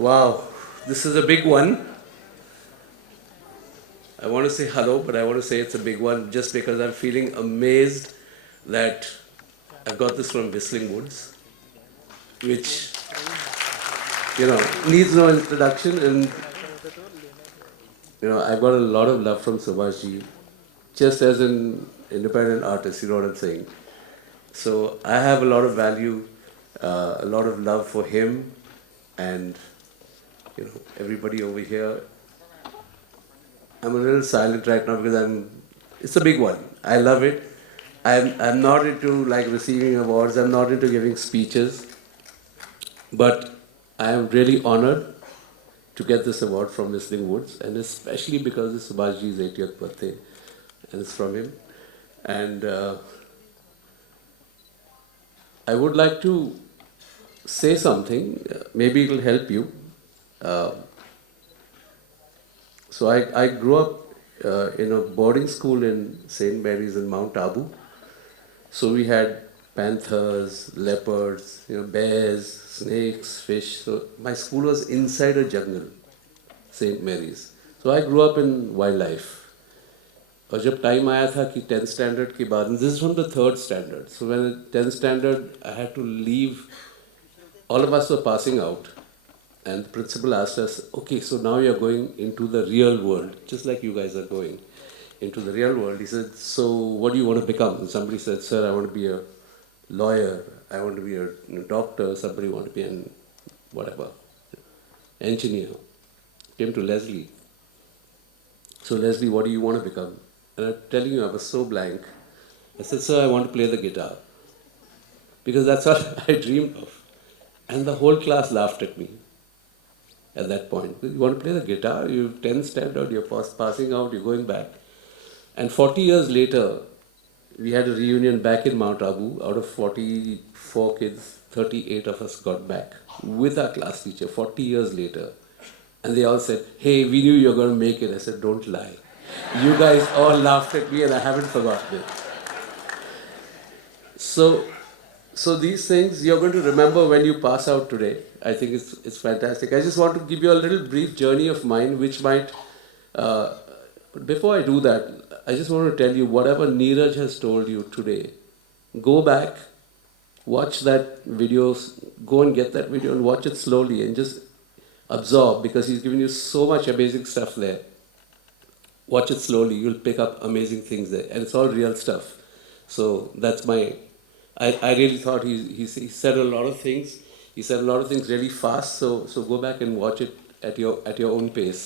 Wow, this is a big one. I want to say hello, but I want to say it's a big one just because I'm feeling amazed that I got this from Whistling Woods, which, needs no introduction. And, I've got a lot of love from Subhashji, just as an independent artist, you know what I'm saying? So I have a lot of value, a lot of love for him and, everybody over here. I'm a little silent right now because it's a big one. I love it. I'm not into like receiving awards. I'm not into giving speeches, but I am really honored to get this award from Whistling Woods, and especially because it's Subhashji's 80th birthday, and it's from him. And I would like to say something. Maybe it'll help you. Uh, I grew up in a boarding school in St. Mary's in Mount Abu. So we had panthers, leopards, bears, snakes, fish. So my school was inside a jungle, St. Mary's. So I grew up in wildlife. और जब time आया था कि 10th standard के बाद, this is from the 3rd standard. So when 10th standard, I had to leave. All of us were passing out, and the principal asked us, "Okay, so now you're going into the real world, just like you guys are going into the real world." He said, "So what do you want to become?" And somebody said, "Sir, I want to be a lawyer. I want to be a doctor." Somebody want to be an whatever engineer. Came to Leslie. So Leslie, what do you want to become? And I'm telling you, I was so blank. I said, "Sir, I want to play the guitar," because that's what I dreamed of. And the whole class laughed at me at that point. "You want to play the guitar? You're 10th standard, you're passing out, you're going back." And 40 years later, we had a reunion back in Mount Abu. Out of 44 kids, 38 of us got back with our class teacher 40 years later. And they all said, "Hey, we knew you were going to make it." I said, "Don't lie. You guys all laughed at me and I haven't forgotten it." So, so these things you're going to remember when you pass out today. I think it's fantastic. I just want to give you a little brief journey of mine, which might. But before I do that, I just want to tell you whatever Neeraj has told you today. Go back, watch that video, go and get that video and watch it slowly and just absorb, because he's given you so much amazing stuff there. Watch it slowly, you'll pick up amazing things there, and it's all real stuff. So that's my. I really thought he said a lot of things. He said a lot of things really fast. So go back and watch it at your own pace.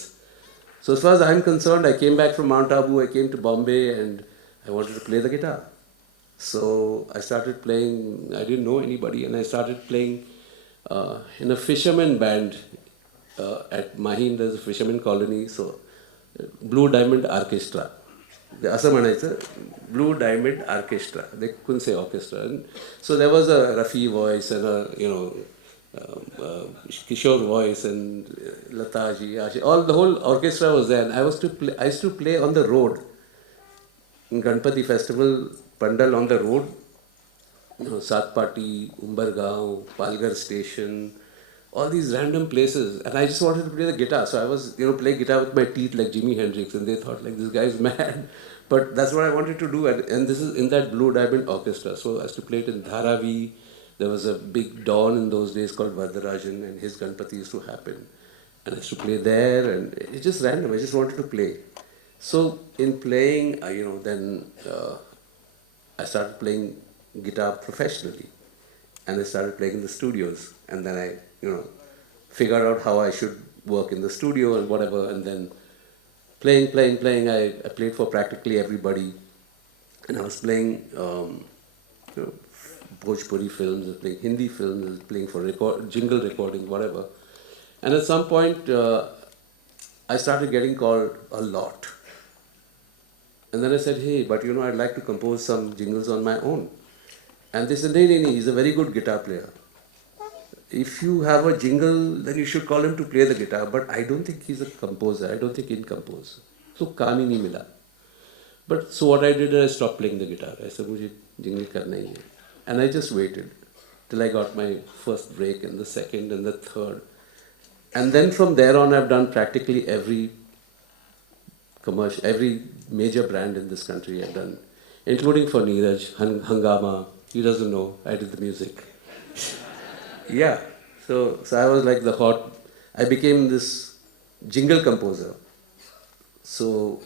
So as far as I'm concerned, I came back from Mount Abu. I came to Bombay and I wanted to play the guitar. So I started playing. I didn't know anybody, and I started playing in a fisherman band at Mahim. There's a fisherman colony. So Blue Diamond Orchestra. असं म्हणायचं, Blue Diamond Orchestra. They couldn't say orchestra. And so there was a Rafi voice and a Kishore voice and Lataji, Ashi, all the whole orchestra was there. And I used to play on the road in Ganpati festival, Pandal on the road. Satpati, Umbargaon, Palghar station, all these random places. And I just wanted to play the guitar. So I was, playing guitar with my teeth like Jimi Hendrix. And they thought, like, this guy's mad. But that's what I wanted to do. And this is in that Blue Diamond Orchestra. So I used to play it in Dharavi. There was a big Don in those days called Vardarajan, and his Ganpati used to happen. And I used to play there. And it's just random. I just wanted to play. So in playing, then I started playing guitar professionally, and I started playing in the studios, and then I, figured out how I should work in the studio and whatever, and then playing. I played for practically everybody, and I was playing, Bhojpuri films, I was playing Hindi films, I was playing for jingle recording, whatever. And at some point, I started getting called a lot. And then I said, "Hey, but I'd like to compose some jingles on my own." And they said, "No, he's a very good guitar player. If you have a jingle, then you should call him to play the guitar. But I don't think he's a composer. I don't think he can compose." So काम ही नहीं मिला. But so what I did, I stopped playing the guitar. I said, "मुझे jingle करना ही है." And I just waited till I got my first break and the second and the third. And then from there on, I've done practically every commercial, every major brand in this country I've done, including for Neeraj, Hangama. He doesn't know I did the music. Yeah. So I was like the hot. I became this jingle composer. So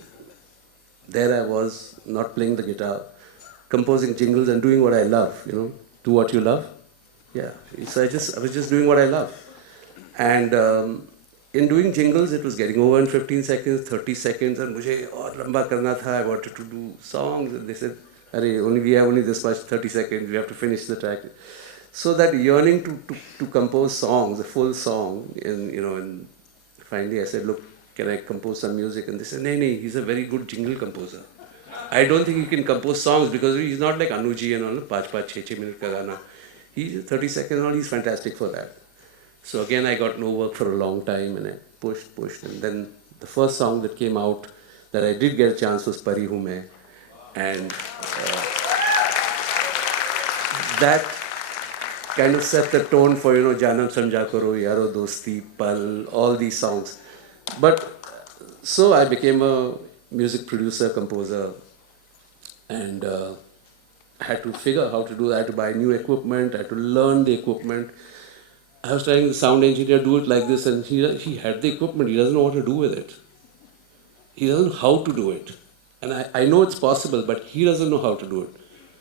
there I was, not playing the guitar, composing jingles and doing what I love. Do what you love. Yeah. So I was just doing what I love, and in doing jingles, it was getting over in 15 seconds, 30 seconds, and मुझे और लंबा करना था. I wanted to do songs, and they said, "Arey, we have only this much, 30 seconds. We have to finish the track." So that yearning to compose songs, a full song, and finally I said, "Look, can I compose some music?" And they said, "No, he's a very good jingle composer. I don't think he can compose songs because he's not like Anuji and all, 5-6 minute ka gana. He's 30 seconds and all, he's fantastic for that." So again, I got no work for a long time, and I pushed, and then the first song that came out that I did get a chance was Pari Hu Main, and that kind of set the tone for Janam Samjha Karo, Yaro Dosti, Pal, all these songs. But so I became a music producer, composer, and I had to figure how to do that. I had to buy new equipment, I had to learn the equipment. I was telling the sound engineer, do it like this, and he had the equipment, he doesn't know what to do with it. He doesn't know how to do it. And I know it's possible, but he doesn't know how to do it.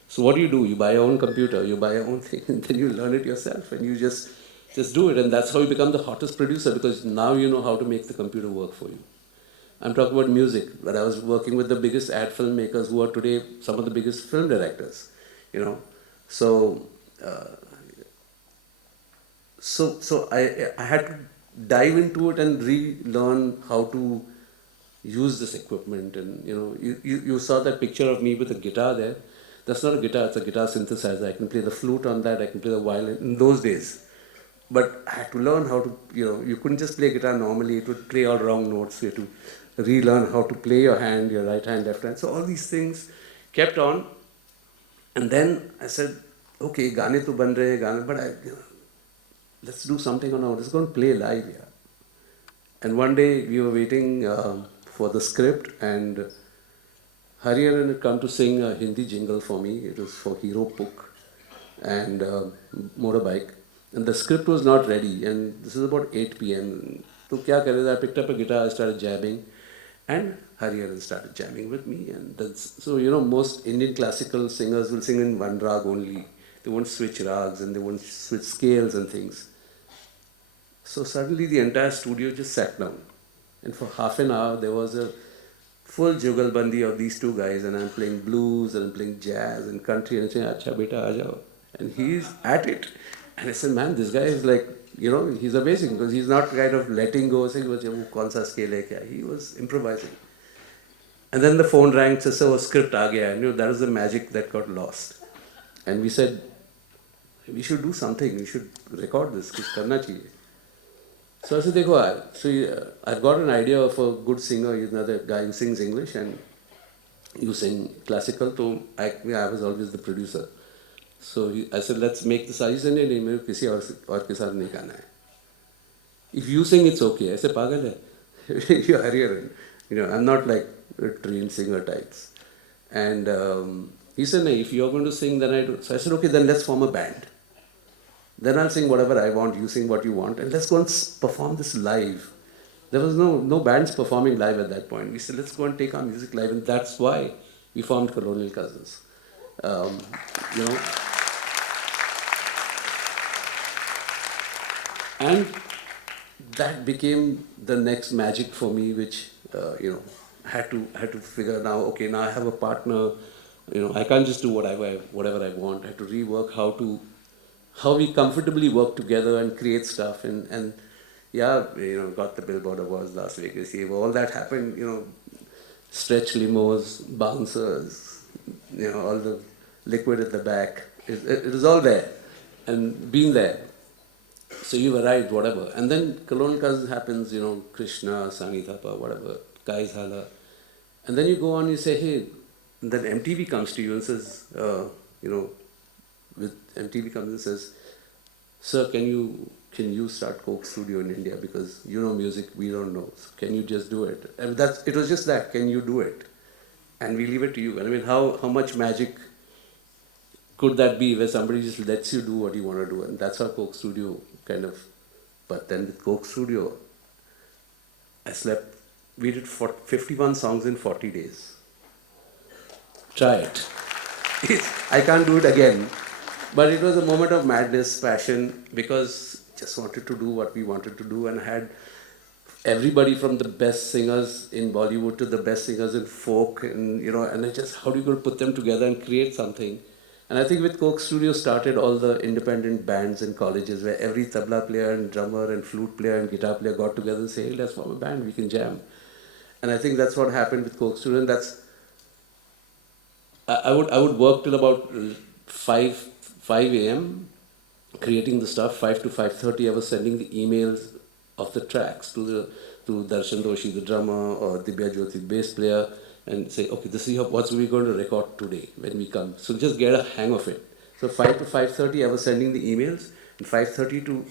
So what do? You buy your own computer, you buy your own thing, and then you learn it yourself, and you just do it. And that's how you become the hottest producer, because now you know how to make the computer work for you. I'm talking about music, but I was working with the biggest ad filmmakers who are today some of the biggest film directors, So, so I had to dive into it and relearn how to use this equipment. And you saw that picture of me with a guitar there. That's not a guitar, it's a guitar synthesizer. I can play the flute on that, I can play the violin in those days. But I had to learn how to, you couldn't just play guitar normally, it would play all wrong notes. You had to relearn how to play your hand, your right hand, left hand. So all these things kept on. And then I said, okay, gaane to ban rahe, but let's do something on our own. Let's go and play live here. And one day we were waiting for the script, and Hariharan had come to sing a Hindi jingle for me. It was for Hero Puk and Motorbike. And the script was not ready, and this is about 8 p.m. So kya kare? I picked up a guitar, I started jamming, and Hariharan started jamming with me. And so most Indian classical singers will sing in one rag only. They won't switch rags, and they won't switch scales and things. So suddenly the entire studio just sat down, and for half an hour there was a full jugalbandi of these two guys, and I'm playing blues and I'm playing jazz and country, and saying, "Acha beta, aajao." And he's at it. And I said, man, this guy is like, he's amazing, because he's not kind of letting go, saying, "Kaun sa scale hai kya?" He was improvising. And then the phone rang, says, "So script aa gaya." And that was the magic that got lost. And we said, we should do something, we should record this, kuch karna chahiye. So I said, I've got an idea of a good singer. He's another guy who sings English, and you sing classical. So I was always the producer. So I said, let's make this. He said, "नहीं नहीं, मेरे किसी और के साथ नहीं गाना है. If you sing, it's okay." I said, "पागल है." You're Hariharan. I'm not like a trained singer types. And he said, "No, if you're going to sing, then I do." So I said, "Okay, then let's form a band. Then I'll sing whatever I want, you sing what you want, and let's go and perform this live." There was no bands performing live at that point. We said, let's go and take our music live, and that's why we formed Colonial Cousins. You know, and that became the next magic for me, which had to figure now. Okay, now I have a partner. I can't just do whatever I want. I had to rework how we comfortably work together and create stuff. And yeah, got the Billboard Awards Las Vegas. All that happened. Stretch limos, bouncers, all the liquid at the back. It was all there, and being there. So you've arrived, whatever. And then Colonial Cousins happens, Krishna, Sani Thapa, whatever, Kai's Hala. And then you go on, you say, hey, and then MTV comes to you and says, with MTV comes and says, sir, can you can you start Coke Studio in India? Because you know music, we don't know. So can you just do it? And it was just that, can you do it? And we leave it to you. And I mean, how much magic could that be where somebody just lets you do what you want to do? And that's how Coke Studio kind of, but then with Coke Studio, I slept, we did 51 songs in 40 days. Try it. I can't do it again. But it was a moment of madness, passion, because just wanted to do what we wanted to do and had everybody from the best singers in Bollywood to the best singers in folk, and and I just, how do you go put them together and create something? And I think with Coke Studio started all the independent bands in colleges where every tabla player and drummer and flute player and guitar player got together and say, hey, let's form a band, we can jam. And I think that's what happened with Coke Studio, and that's I would work till about 5 a.m. creating the stuff. 5 to 5:30 I was sending the emails of the tracks to Darshan Doshi, the drummer, or Dibya Jyoti, the bass player, and say, okay, this is what we're going to record today when we come. So just get a hang of it. So 5 to 5:30 I was sending the emails, and 5:30 to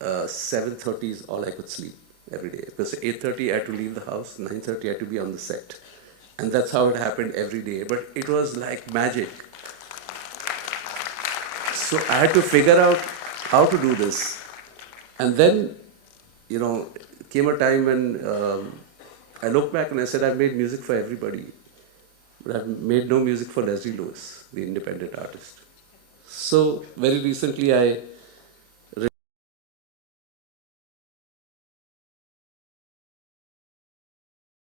7:30 is all I could sleep every day. Because 8:30 I had to leave the house, 9:30 I had to be on the set. And that's how it happened every day. But it was like magic. So I had to figure out how to do this. And then, came a time when I looked back and I said, I've made music for everybody. But I've made no music for Leslie Lewis, the independent artist. So very recently I